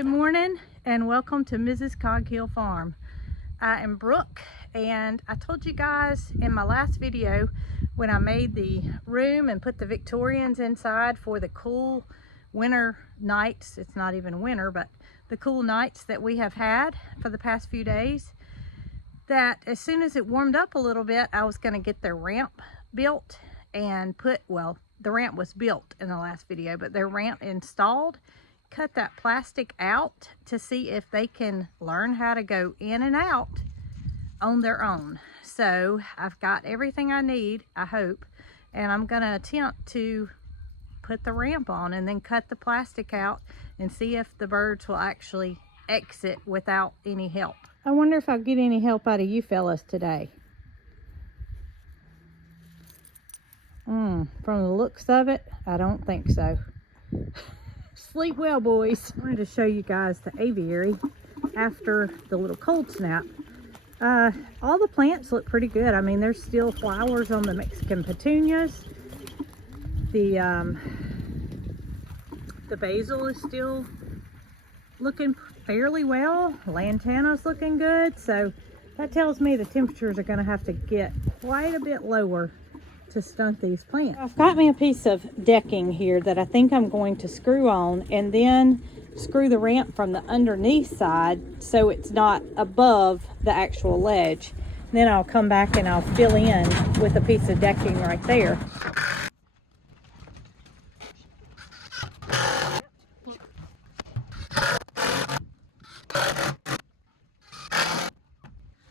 Good morning and welcome to Mrs. Cog Hill Farm. I am Brooke, and I told you guys in my last video when I made the room and put the Victorians inside for the cool winter nights. It's not even winter, but the cool nights that we have had for the past few days, that as soon as it warmed up a little bit, I was going to get their ramp built and the ramp was built in the last video, but their ramp installed. Cut that plastic out to see if they can learn how to go in and out on their own. So I've got everything I need, I hope, and I'm going to attempt to put the ramp on and then cut the plastic out and see if the birds will actually exit without any help. I wonder if I'll get any help out of you fellas today. From the looks of it, I don't think so. Sleep well, boys. I wanted to show you guys the aviary after the little cold snap. All the plants look pretty good. I mean, there's still flowers on the Mexican petunias. The basil is still looking fairly well. Lantana's looking good. So that tells me the temperatures are going to have to get quite a bit lower to stunt these plants. I've got me a piece of decking here that I think I'm going to screw on and then screw the ramp from the underneath side so it's not above the actual ledge. Then I'll come back and I'll fill in with a piece of decking right there.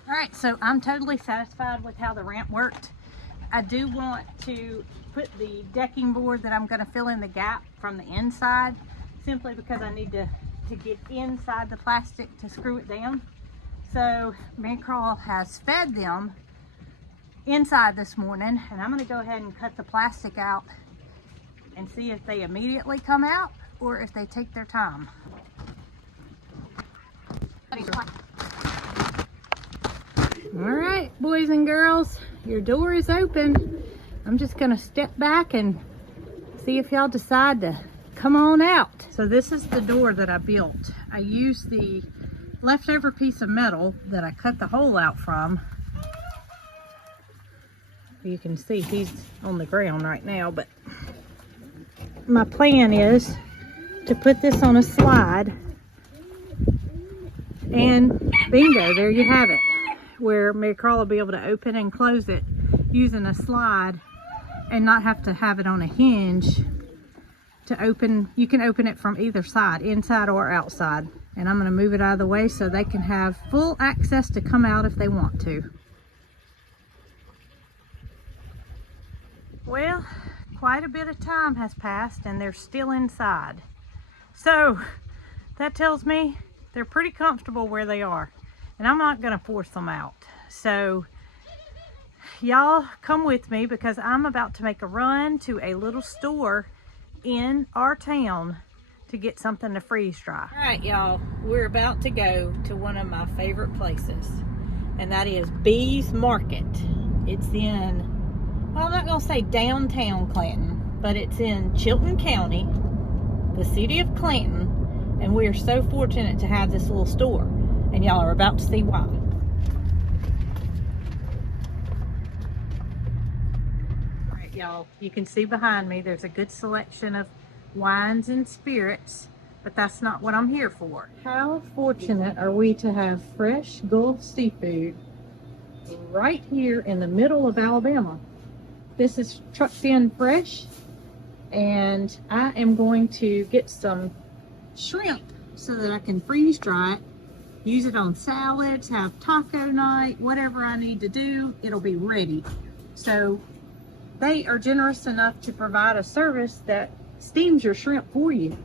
All right, so I'm totally satisfied with how the ramp worked. I do want to put the decking board that I'm going to fill in the gap from the inside, simply because I need to get inside the plastic to screw it down. So Marycarl has fed them inside this morning, and I'm going to go ahead and cut the plastic out and see if they immediately come out or if they take their time. All right, boys and girls, your door is open. I'm just gonna step back and see if y'all decide to come on out. So this is the door that I built. I used the leftover piece of metal that I cut the hole out from. You can see he's on the ground right now, but my plan is to put this on a slide, and bingo, there you have it, where Marycarl will be able to open and close it using a slide and not have to have it on a hinge to open. You can open it from either side, inside or outside. And I'm going to move it out of the way so they can have full access to come out if they want to. Well, quite a bit of time has passed and they're still inside. So that tells me they're pretty comfortable where they are. And I'm not going to force them out. So y'all come with me, because I'm about to make a run to a little store in our town to get something to freeze dry. All right, y'all, we're about to go to one of my favorite places, and that is Bees Market. It's in, well, I'm not going to say downtown Clanton, but it's in Chilton County, the city of Clanton, and we are so fortunate to have this little store. And y'all are about to see why. All right, y'all, you can see behind me there's a good selection of wines and spirits, but that's not what I'm here for. How fortunate are we to have fresh Gulf seafood right here in the middle of Alabama. This is trucked in fresh, and I am going to get some shrimp so that I can freeze dry it. Use it on salads, have taco night, whatever I need to do, it'll be ready. So they are generous enough to provide a service that steams your shrimp for you.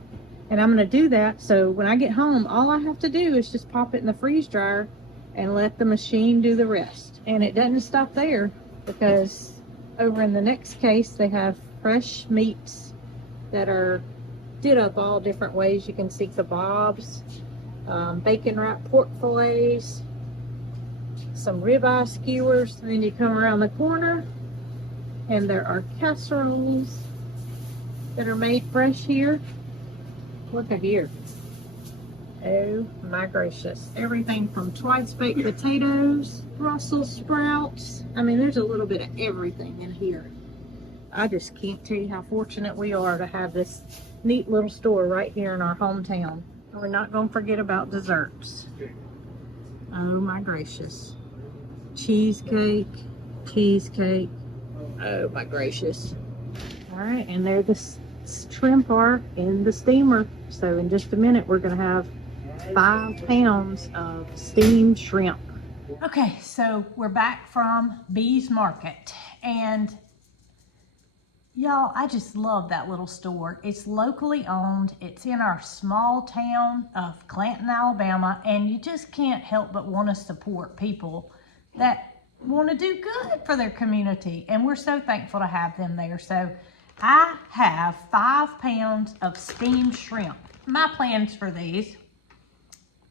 And I'm going to do that, so when I get home, all I have to do is just pop it in the freeze dryer and let the machine do the rest. And it doesn't stop there, because over in the next case they have fresh meats that are did up all different ways. You can see kebabs, bacon wrapped pork fillets, some ribeye skewers, and then you come around the corner and there are casseroles that are made fresh here. Look at here. Oh my gracious. Everything from twice baked potatoes, Brussels sprouts. I mean, there's a little bit of everything in here. I just can't tell you how fortunate we are to have this neat little store right here in our hometown. And we're not going to forget about desserts. Oh my gracious. Cheesecake, cheesecake. Oh my gracious. All right, and there the shrimp are in the steamer. So in just a minute, we're going to have 5 pounds of steamed shrimp. Okay, so we're back from Bee's Market, and y'all, I just love that little store. It's locally owned. It's in our small town of Clanton, Alabama, and you just can't help but want to support people that want to do good for their community, and we're so thankful to have them there. So I have 5 pounds of steamed shrimp. My plans for these,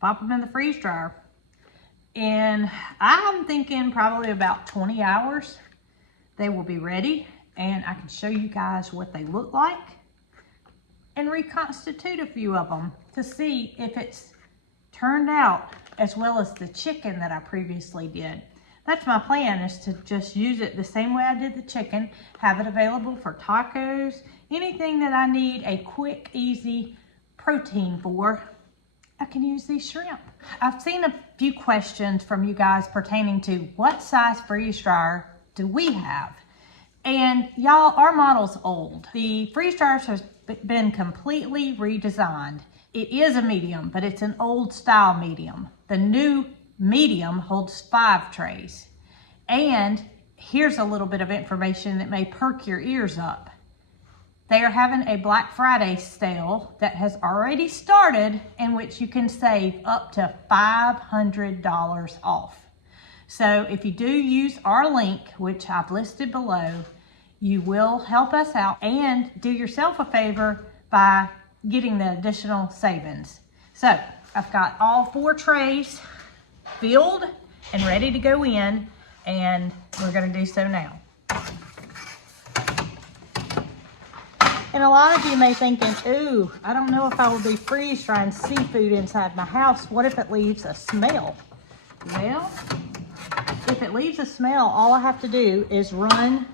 pop them in the freeze dryer, and I'm thinking probably about 20 hours they will be ready, and I can show you guys what they look like and reconstitute a few of them to see if it's turned out as well as the chicken that I previously did. That's my plan, is to just use it the same way I did the chicken, have it available for tacos, anything that I need a quick, easy protein for, I can use these shrimp. I've seen a few questions from you guys pertaining to what size freeze dryer do we have? And y'all, our model's old. The freeze dryers has been completely redesigned. It is a medium, but it's an old style medium. The new medium holds 5 trays. And here's a little bit of information that may perk your ears up. They are having a Black Friday sale that has already started, in which you can save up to $500 off. So if you do use our link, which I've listed below, you will help us out and do yourself a favor by getting the additional savings. So I've got all 4 trays filled and ready to go in, and we're going to do so now. And a lot of you may thinking, ooh, I don't know if I will be freeze drying seafood inside my house. What if it leaves a smell? Well, if it leaves a smell, all I have to do is run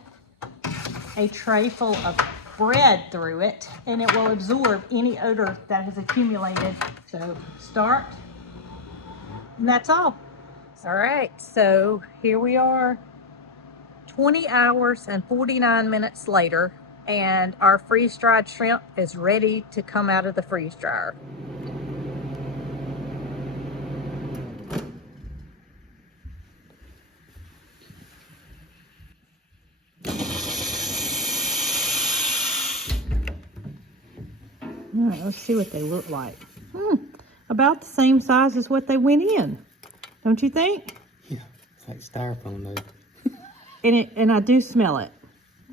a tray full of bread through it, and it will absorb any odor that has accumulated. So start, and that's all. All right, so here we are 20 hours and 49 minutes later, and our freeze-dried shrimp is ready to come out of the freeze dryer. All right, let's see what they look like. About the same size as what they went in, don't you think? Yeah, it's like styrofoam though. And I do smell it.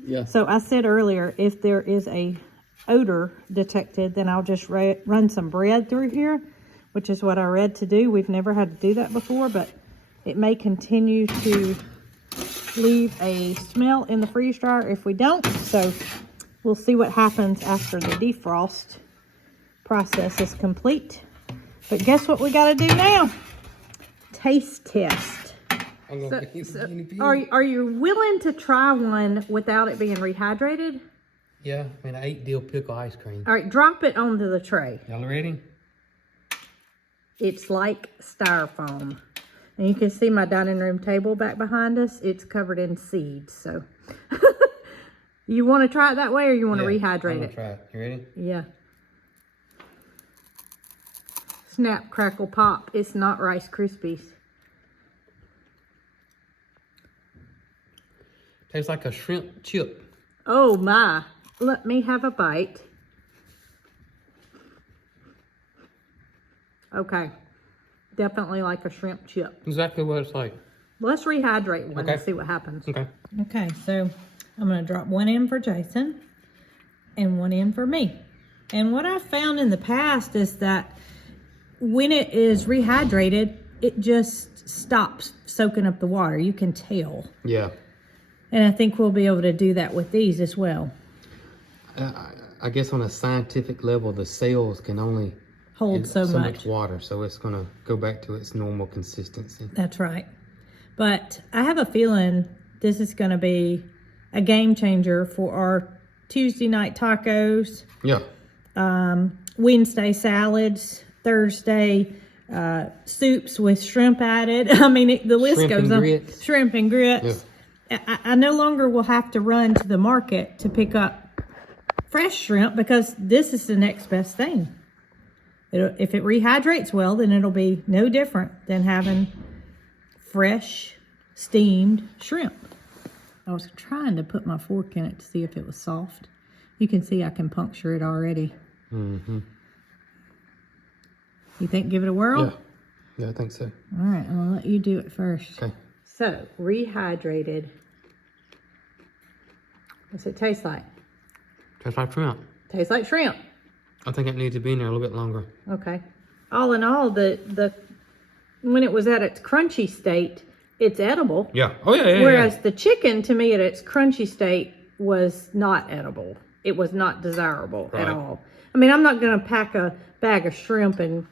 Yeah. So I said earlier, if there is a odor detected, then I'll just run some bread through here, which is what I read to do. We've never had to do that before, but it may continue to leave a smell in the freeze dryer if we don't. So we'll see what happens after the defrost process is complete. But guess what we got to do now? Taste test. Are you willing to try one without it being rehydrated? Yeah, I mean, I ate dill pickle ice cream. All right, drop it onto the tray. Y'all ready? It's like styrofoam. And you can see my dining room table back behind us. It's covered in seeds, so. You want to try it that way, or you want to rehydrate it? Try it. You ready? Yeah. Snap, crackle, pop. It's not Rice Krispies. Tastes like a shrimp chip. Oh my. Let me have a bite. Okay. Definitely like a shrimp chip. Exactly what it's like. Let's rehydrate one and see what happens. Okay. Okay, so I'm going to drop one in for Jason and one in for me. And what I've found in the past is that when it is rehydrated, it just stops soaking up the water. You can tell. Yeah. And I think we'll be able to do that with these as well. I guess on a scientific level, the cells can only hold so much water, so it's gonna go back to its normal consistency. That's right. But I have a feeling this is going to be a game changer for our Tuesday night tacos. Yeah. Wednesday salads, Thursday soups with shrimp added. I mean, the list Shrimp goes and on. grits. Shrimp and grits. Yeah. I no longer will have to run to the market to pick up fresh shrimp because this is the next best thing. If it rehydrates well, then it'll be no different than having fresh steamed shrimp. I was trying to put my fork in it to see if it was soft. You can see I can puncture it already. Mm-hmm. You think give it a whirl? Yeah. Yeah, I think so. All right, I'm gonna let you do it first. Okay. So, rehydrated. What's it taste like? Tastes like shrimp. Tastes like shrimp. I think it needs to be in there a little bit longer. Okay. All in all, the when it was at its crunchy state, it's edible. Yeah. Oh, yeah. Whereas the chicken, to me, at its crunchy state, was not edible. It was not desirable at all. I mean, I'm not going to pack a bag of shrimp and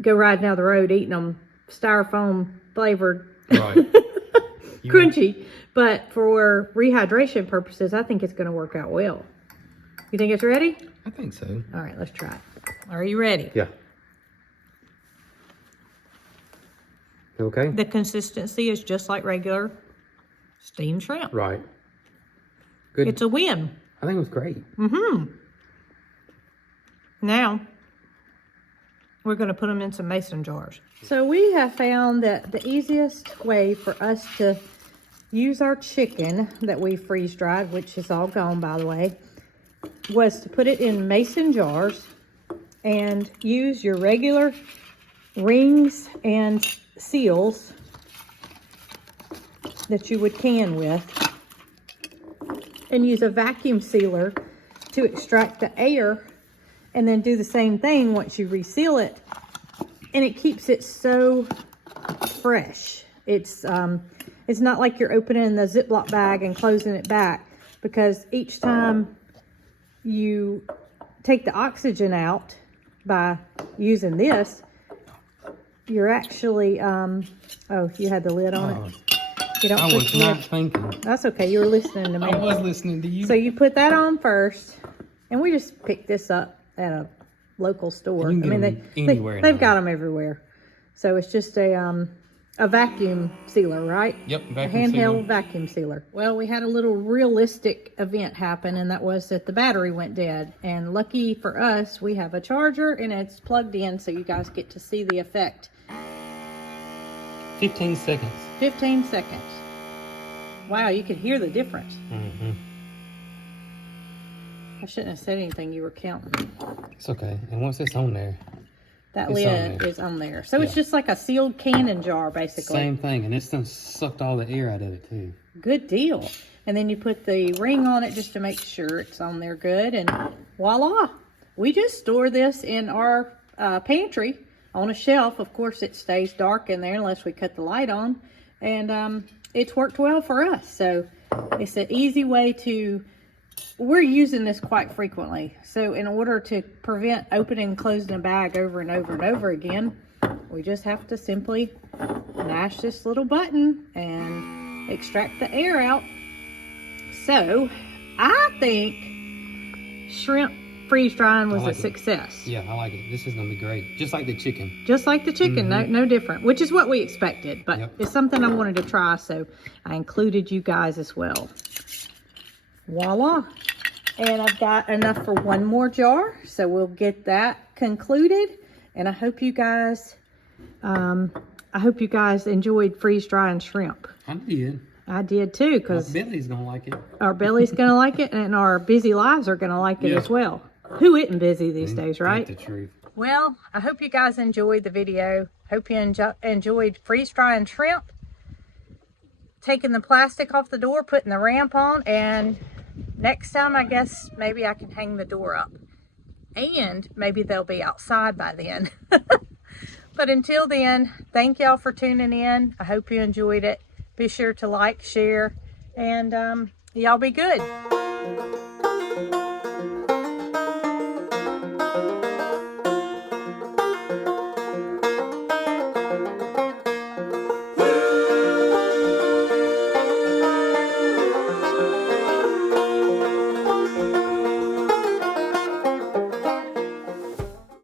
go riding down the road eating them styrofoam flavored crunchy. But for rehydration purposes, I think it's going to work out well. You think it's ready? I think so. All right, let's try it. Are you ready? Yeah. Okay. The consistency is just like regular steamed shrimp. Right. Good. It's a win. I think it was great. Mm-hmm. Now, we're going to put them in some mason jars. So we have found that the easiest way for us to use our chicken that we freeze dried, which is all gone by the way, was to put it in mason jars and use your regular rings and seals that you would can with, and use a vacuum sealer to extract the air, and then do the same thing once you reseal it, and it keeps it so fresh. It's not like you're opening the Ziploc bag and closing it back, because each time you take the oxygen out by using this, you're actually, oh, you had the lid on it. You don't I was not thinking. That's okay, you were listening to me. I was listening to you. So you put that on first, and we just picked this up at a local store. You can get them anywhere they've now. got them everywhere. So it's just a vacuum sealer, right? Yep, A vacuum handheld sealer. vacuum sealer. Well, we had a little realistic event happen, and that was that the battery went dead. And lucky for us, we have a charger, and it's plugged in, so you guys get to see the effect. 15 seconds. 15 seconds. Wow, you could hear the difference. Mm-hmm. I shouldn't have said anything. You were counting. It's okay. And once it's on there, That It's lid on there. is on there. So it's Yeah. just like a sealed cannon jar, basically. same thing. And it's done sucked all the air out of it, too. Good deal. And then you put the ring on it just to make sure it's on there good. And voila. We just store this in our pantry on a shelf. Of course, it stays dark in there unless we cut the light on. And it's worked well for us. So it's an easy way to... We're using this quite frequently. So in order to prevent opening and closing a bag over and over and over again, we just have to simply mash this little button and extract the air out. So I think shrimp freeze drying was I like a it. success. Yeah, I like it. This is going to be great. Just like the chicken. Just like the chicken, no different, which is what we expected. But Yep. it's something I wanted to try, so I included you guys as well. Voila. And I've got enough for one more jar, so we'll get that concluded. And I hope you guys enjoyed freeze drying shrimp. I did. I did too, My because belly's going to like it. our belly's gonna like it, and our busy lives are gonna like it Yeah. as well. Who isn't busy these days, right? Ain't the truth. Well, I hope you guys enjoyed the video. Hope you enjoyed freeze drying shrimp, taking the plastic off the door, putting the ramp on, and next time I guess maybe I can hang the door up. And maybe they'll be outside by then. But until then, thank y'all for tuning in. I hope you enjoyed it. Be sure to like, share, and y'all be good.